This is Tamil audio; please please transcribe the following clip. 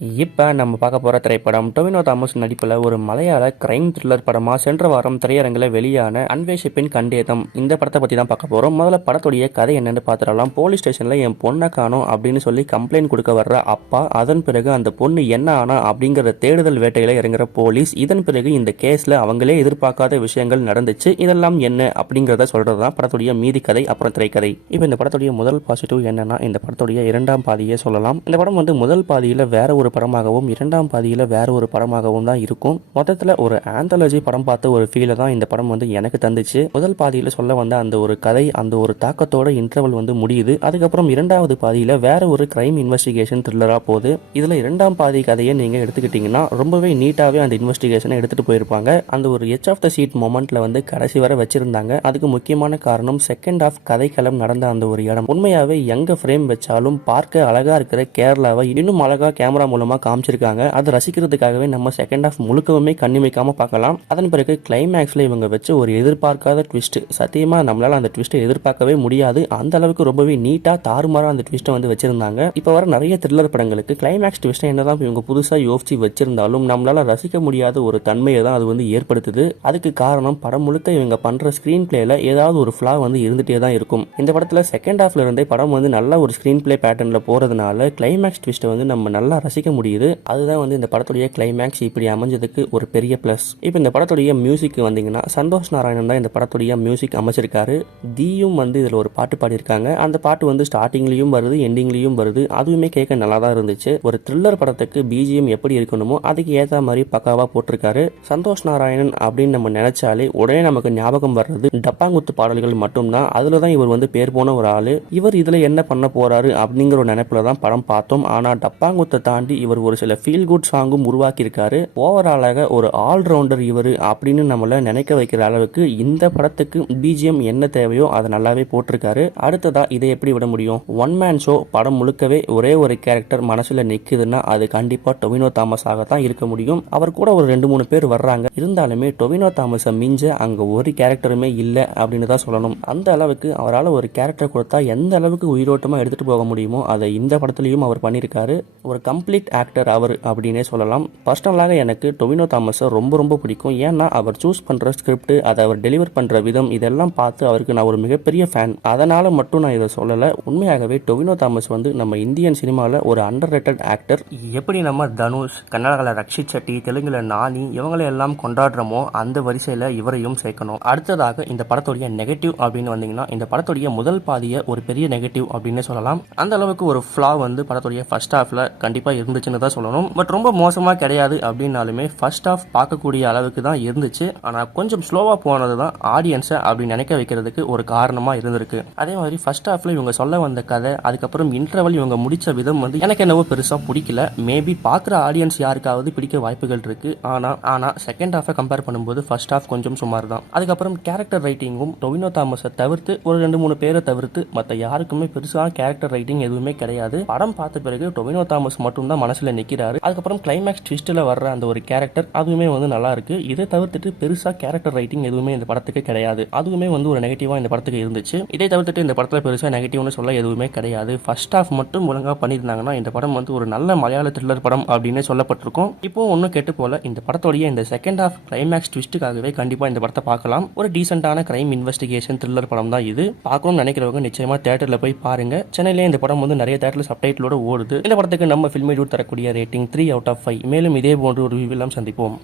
இப்போ நம்ம பார்க்க போகிற திரைப்படம் டொவினோ தாமஸ் நடிப்பில் ஒரு மலையாள கிரைம் த்ரில்லர் படமாக சென்ற வாரம் திரையரங்கில் வெளியான அன்வேஷிப்பின் கண்டேதம். இந்த படத்தை பற்றி தான் பார்க்க போகிறோம் முதல்ல படத்துடைய கதை என்னென்னு பார்த்துடலாம். போலீஸ் ஸ்டேஷனில் என் பொண்ணை காணோம் அப்படின்னு சொல்லி கம்ப்ளைண்ட் கொடுக்க வர்ற அப்பா அதன் பிறகு அந்த பொண்ணு என்ன ஆனா அப்படிங்கிற தேடுதல் வேட்டையில் இறங்குற போலீஸ் இதன் பிறகு இந்த கேஸில் அவங்களே எதிர்பார்க்காத விஷயங்கள் நடந்துச்சு. இதெல்லாம் என்ன அப்படிங்கிறத சொல்கிறது தான் படத்துடைய மீதி கதை அப்புறம் திரைக்கதை. இப்போ இந்த படத்துடைய முதல் பாசிட்டிவ் என்னன்னா இந்த படத்துடைய இரண்டாம் பாதியை சொல்லலாம். இந்த படம் வந்து முதல் பாதியில் வேற ஒரு படமாகவும் இரண்டாம் பாதியில் வேற ஒரு படமாகவும் தான் இருக்கும். மொத்தத்தில் ஒரு ஆந்தாலஜி படம் பார்த்த ஒரு ஃபீலை தான் இந்த படம் வந்து எனக்கு தந்துச்சு. முதல் பாதியில் சொல்ல வந்த அந்த ஒரு கதை அந்த ஒரு தாக்கத்தோட இன்டர்வல் வந்து முடியுது. அதுக்கப்புறம் இரண்டாவது பாதியில் வேற ஒரு கிரைம் இன்வெஸ்டிகேஷன் த்ரில்லராக போகுது. இதில் இரண்டாம் பாதி கதையை நீங்கள் எடுத்துக்கிட்டிங்கன்னா ரொம்பவே நீட்டாகவே அந்த இன்வெஸ்டிகேஷனை எடுத்துகிட்டு போயிருப்பாங்க. அந்த ஒரு எச் ஆஃப் த சீட் மொமெண்ட்டில் வந்து கடைசி வரை வச்சிருந்தாங்க. அதுக்கு முக்கியமான காரணம் செகண்ட் ஆஃப் கதைக்களம் நடந்த அந்த ஒரு இடம். உண்மையாகவே எங்கே ஃப்ரேம் வச்சாலும் பார்க்க அழகாக இருக்கிற கேரளாவை இன்னும் அழகாக கேமரா மூலமாக காமிச்சிருக்காங்க. அதை ரசிக்கிறதுக்காகவே நம்ம செகண்ட் ஆஃப் முழுக்கவுமே கண்ணிமைக்காமல் பார்க்கலாம். அதன் பிறகு கிளைமேக்ஸில் இவங்க வச்சு ஒரு எதிர்பார்க்காத ட்விஸ்ட் சத்தியமாக நம்மளால் அந்த ட்விஸ்ட்டை எதிர்பார்க்கவே முடியாது. அந்த அளவுக்கு ரொம்பவே நீட்டாக தாறுமாறாக அந்த ட்விஸ்ட்டை வந்து வச்சிருந்தாங்க. இப்போ வர நிறைய த்ரில்லர் படங்களுக்கு கிளைமேக்ஸ் ட்விஸ்ட்டை என்னதான் இவங்க புதுசாக யோசிச்சு வச்சிருந்தாலும் நம்மளால் ரசிக்க முடியாத ஒரு தன்மையை தான் அது வந்து ஏற்படுத்துது. அதுக்கு காரணம் படம் முழுக்க இவங்க பண்ணுற ஸ்க்ரீன் பிளேயில் ஏதாவது ஒரு ஃப்ளா வந்து இருந்துகிட்டே தான் இருக்கும். இந்த படத்தில் செகண்ட் ஹாஃப்ல இருந்தே படம் வந்து நல்ல ஒரு ஸ்க்ரீன் பிளே பேட்டர்னில் போகிறதுனால கிளைமேக்ஸ் ட்விஸ்ட்டை வந்து நம்ம நல்லா ரசிக்க முடியுது. அதுதான் வந்து இந்த படத்துடைய கிளைமேக்ஸ் இப்படி அமைஞ்சதுக்கு ஒரு பெரிய ப்ளஸ் இப்போ இந்த படத்துடைய மியூசிக் வந்தீங்கன்னா சந்தோஷ் நாராயணன் தான் இந்த படத்துடைய மியூசிக் அமைச்சிருக்காரு. தீயும் வந்து இதில் ஒரு பாட்டு பாடியிருக்காங்க. அந்த பாட்டு வந்து ஸ்டார்டிங்லேயும் வருது எண்டிங்லேயும் வருது. அதுவுமே கேட்க நல்லா தான் இருந்துச்சு. ஒரு த்ரில்லர் படத்துக்கு பிஜிஎம் எப்படி இருக்கணுமோ அதுக்கு ஏற்ற மாதிரி பக்காவாக போட்டிருக்காரு. சந்தோஷ் நாராயணன் அப்படின்னு நம்ம நினைச்சாலே உடனே நமக்கு ஞாபகம் வர்றது டப்பாங்குத்து பாடல்கள் மட்டும்தான். அதில் தான் இவர் வந்து பேர் போன ஒரு ஆள். இவர் இதில் என்ன பண்ண போறாரு அப்படிங்கிற ஒரு நினைப்பில் தான் படம் பார்த்தோம். ஆனால் டப்பாங்குத்தை தாண்டி இவர் ஒரு சில ஃபீல் குட் சாங்கும் உருவாக்கியிருக்காரு. ஓவராலாக ஒரு ஆல்ரவுண்டர் இவர் அப்படின்னு நம்மளை நினைக்க வைக்கிற அளவுக்கு இந்த படத்துக்கு பிஜிஎம் என்ன தேவையோ அதை நல்லாவே போட்டிருக்காரு. அடுத்ததா இதை எப்படி விட முடியும்? ஒன் மேன் ஷோ படம் முழுக்கவே ஒரே ஒரு கேரக்டர் மனசுல நிக்குதுன்னா அது கண்டிப்பா டொவினோ தாமஸாக தான் இருக்க முடியும். அவர் கூட ஒரு ரெண்டு மூணு பேர் வர்றாங்க. இருந்தாலுமே டொவினோ தாமஸை மிஞ்ச அங்க ஒரு கேரக்டருமே இல்லை அப்படின்னு தான் சொல்லணும். அந்த அளவுக்கு அவரால் ஒரு கேரக்டர் கொடுத்தா எந்த அளவுக்கு உயிரோட்டமா எடுத்துட்டு போக முடியுமோ அதை இந்த படத்துலயும் அவர் பண்ணியிருக்காரு. ஒரு கம்ப்ளீட் ஆக்டர் அவர் அப்படின்னே சொல்லலாம். பர்சனலாக எனக்கு டொவினோ தாமஸை ரொம்ப ரொம்ப பிடிக்கும். ஏன்னா அவர் சூஸ் பண்ணுற ஸ்கிரிப்ட் அதை அவர் டெலிவர் பண்ணுற விதம் இதெல்லாம் பார்த்து அவருக்கு நான் ஒரு மிகப்பெரிய ஃபேன் அதனால் மட்டும் நான் இதை சொல்லலை. உண்மையாகவே டொவினோ தாமஸ் வந்து நம்ம இந்தியன் சினிமாவில் ஒரு அண்டர் ரேட்டட் ஆக்டர் எப்படி நம்ம தனுஷ் கன்னடாவில் ரக்ஷித் செட்டி தெலுங்குல நானி இவங்களை எல்லாம் கொண்டாடுறோமோ அந்த வரிசையில் இவரையும் சேர்க்கணும். அடுத்ததாக இந்த படத்துடைய நெகட்டிவ் அப்படின்னு வந்தீங்கன்னா இந்த படத்துடைய முதல் பாதியை ஒரு பெரிய நெகட்டிவ் அப்படின்னு சொல்லலாம். அந்த அளவுக்கு ஒரு ஃப்ளா வந்து படத்துடைய ஃபர்ஸ்ட் ஹாஃபில் கண்டிப்பாக இருந்துச்சுன்னு தான் சொல்லணும். பட் ரொம்ப மோசமாக கிடையாது அப்படின்னாலுமே ஃபர்ஸ்ட் ஆஃப் பார்க்கக்கூடிய அளவுக்கு தான் இருந்துச்சு. ஆனால் கொஞ்சம் ஸ்லோவாக போனது தான் ஆடியன்ஸை அப்படி நினைக்க வைக்கிறதுக்கு ஒரு காரணமாக இருந்திருக்கு. அதே மாதிரி ஃபர்ஸ்ட் ஆஃப்ல இவங்க சொல்ல வந்த கதை அதுக்கப்புறம் இன்டர்வல் இவங்க முடிச்ச விதம் வந்து எனக்கு என்னவோ பெருசாக பிடிக்கல. மேபி பார்க்குற ஆடியன்ஸ் யாருக்காவது பிடிக்க வாய்ப்புகள் இருக்கு. ஆனால் ஆனால் செகண்ட் ஹாஃபை கம்பேர் பண்ணும்போது ஃபர்ஸ்ட் ஹாஃப் கொஞ்சம் சுமார் தான் அதுக்கப்புறம் கேரக்டர் ரைட்டிங்கும் டொவினோ தாமஸை தவிர்த்து ஒரு ரெண்டு மூணு பேரை தவிர்த்து மற்ற யாருக்குமே பெருசாக கேரக்டர் ரைட்டிங் எதுவுமே கிடையாது. படம் பார்த்த பிறகு டொவினோ தாமஸ் மட்டும்தான் மனசுல நிற்கிறாரு அதுக்கப்புறம் கிளைமேக்ஸ் ட்விஸ்ட்டில் வர்ற அந்த ஒரு கேரக்டர் அதுவுமே வந்து நல்லா இருக்கு. இதை தவிர்த்துட்டு பெருசாக கேரக்டர் ரைட்டிங் எதுவுமே இந்த படத்துக்கு கிடையாது. அதுவுமே வந்து ஒரு நெகட்டிவாக இந்த படத்துக்கு இருந்துச்சு. இதை தவிர்த்துட்டு இந்த படத்தில் பெருசாக நெகட்டிவ்னு சொல்ல எதுவுமே கிடையாது. ஃபர்ஸ்ட் ஹாஃப் மட்டும் ஒழுங்காக பண்ணியிருந்தாங்கன்னா இந்த படம் வந்து ஒரு நல்ல மலையாள த்ரில்லர் படம் அப்படின்னு சொல்லப்பட்டிருக்கும். இப்போ ஒன்றும் கெட்டு போல இந்த படத்தோடைய இந்த செகண்ட் ஹாஃப் கிளைமேக்ஸ் ட்விஸ்ட்டுக்காகவே கண்டிப்பாக இந்த படத்தை பார்க்கலாம். ஒரு டீசென்டான கிரைம் இன்வெஸ்டிகேஷன் த்ரில்லர் படம் தான் இது. பார்க்கணும்னு நினைக்கிறவங்க நிச்சயமாக தேட்டரில் போய் பாருங்க. சென்னையிலே இந்த படம் வந்து நிறைய தேட்டரில் சப்டைட்டிலோட ஓடுது. இந்த படத்துக்கு நம்ம ஃபில்மி தரக்கூடிய rating three out of five மேலும் இதே போன்ற ஒரு ரிவ்யூலாம் சந்திப்போம்.